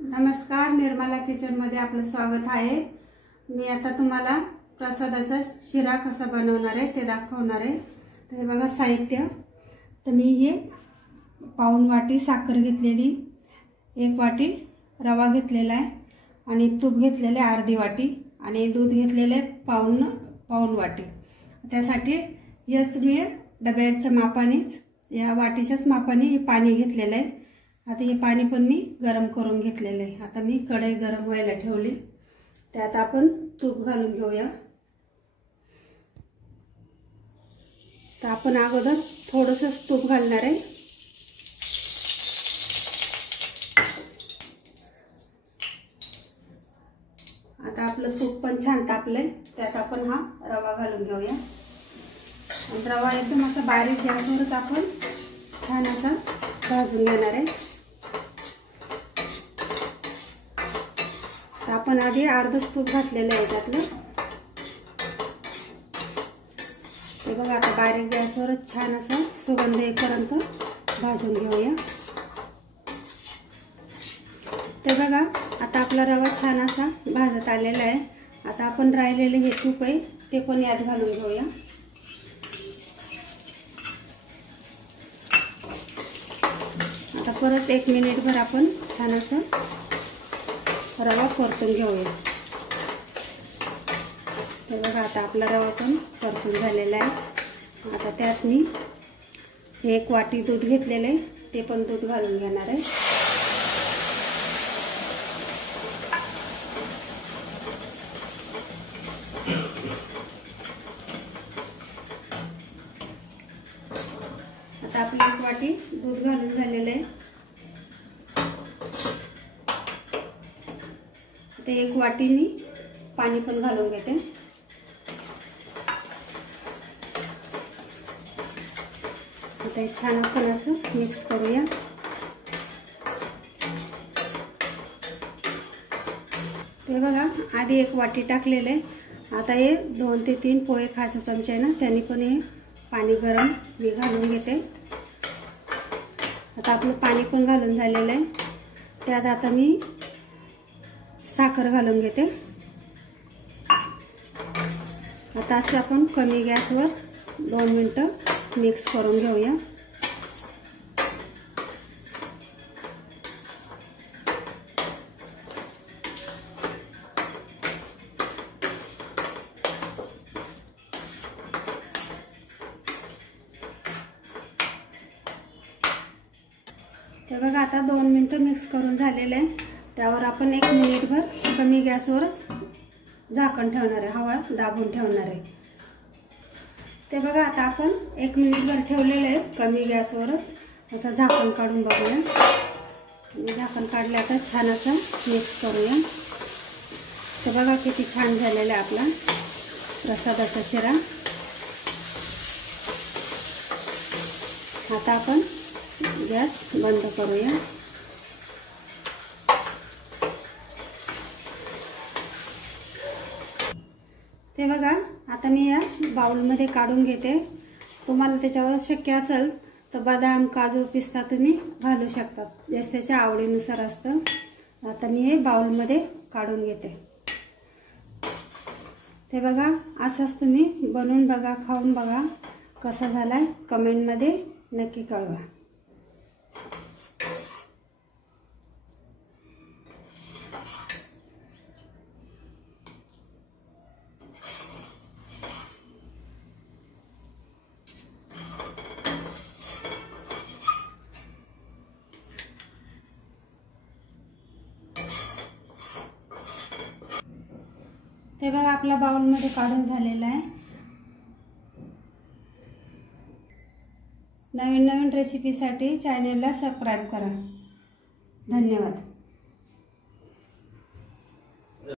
नमस्कार, निर्मला किचन मध्ये आपलं स्वागत आहे। मी आता तुम्हाला प्रसादाचा शिरा कसा बनवणार आहे ते दाखवणार आहे। तर बघा साहित्य, तर मी हे पाऊण वाटी साखर घेतलेली, 1 वाटी रवा घेतलेला आहे आणि तूप घेतलेले अर्धी वाटी आणि दूध घेतलेले पाऊण वाटी। त्यासाठी हेच मी डब्याच्या मापानेच या वाटीच्याच मापाने हे पाणी घेतलेले आहे। आता हे पाणी पण मी गरम करून घेतलेले आहे। आता मी कढई गरम व्हायला ठेवली, त्यात आपण तूप घालून घेऊया। तर आपण अगोदर थोडंसं तूप घालणार आहे। आता आपलं तूप पण छान तापलंय, त्यात आपण हा रवा घालून घेऊया। आणि रवा एकदम असा बारीक गॅसवरच आपण छान असा भाजून घेणार आहे। आपण आधी अर्धच तूप घातलेलं आहे त्यातलं। हे बघा आता बारीक गॅसवर छान असा सुगंध येईपर्यंत भाजून घेऊया। ते बघा आता आपला रवा छान असा भाजत आलेला आहे। आता आपण राहिलेले हे तूप आहे ते पण यात घालून घेऊया। आता परत 1 मिनिटभर आपण छान असं रवा परतून घेऊया। तर बघा आता आपला रवा पण परतून झालेला आहे। आता त्यात मी 1 वाटी दूध घेतलेले आहे, ते पण दूध घालून घेणार आहे। आता आपली 1 वाटी दूध घालून झालेलं आहे। ते 1 वाटी मी पाणी पण घालून घेते। आता छान आपण असं मिक्स करूया। ते बघा आधी 1 वाटी टाकलेले, आता हे 2 ते 3 पोहे खायचा चमचा आहे ना, त्याने पण हे पाणी गरम मी घालून घेते। आता आपलं पाणी पण घालून झालेलं आहे, त्यात आता मी साखर घालून घेते। आता असं आपण कमी गॅसवर 2 मिनिटं मिक्स करून घेऊया। ते बघा आता 2 मिनिटं मिक्स करून झालेले आहे। त्यावर आपण 1 मिनिटभर कमी गॅसवरच झाकण ठेवणार आहे, हवा दाबून ठेवणार आहे। ते बघा आता आपण 1 मिनिटभर ठेवलेले आहे कमी गॅसवरच। आता झाकण काढून बघूया। मी झाकण काढले, आता छान असं मिक्स करूया। ते बघा किती छान झालेला आहे आपला प्रसादाचा शिरा। आता आपण गॅस बंद करूया। ते बघा आता मी या बाउलमध्ये काढून घेते। तुम्हाला त्याच्यावर शक्य असेल तर बदाम, काजू, पिस्ता तुम्ही घालू शकता, जसं त्याच्या आवडीनुसार असतं। आता मी हे बाउलमध्ये काढून घेते। ते बघा असंच तुम्ही बनवून बघा, खाऊन बघा कसा झालाय, कमेंटमध्ये नक्की कळवा। ते बघा आपला बाउलमध्ये काढून झालेला आहे। नवीन रेसिपीसाठी चॅनलला सबस्क्राइब करा। धन्यवाद।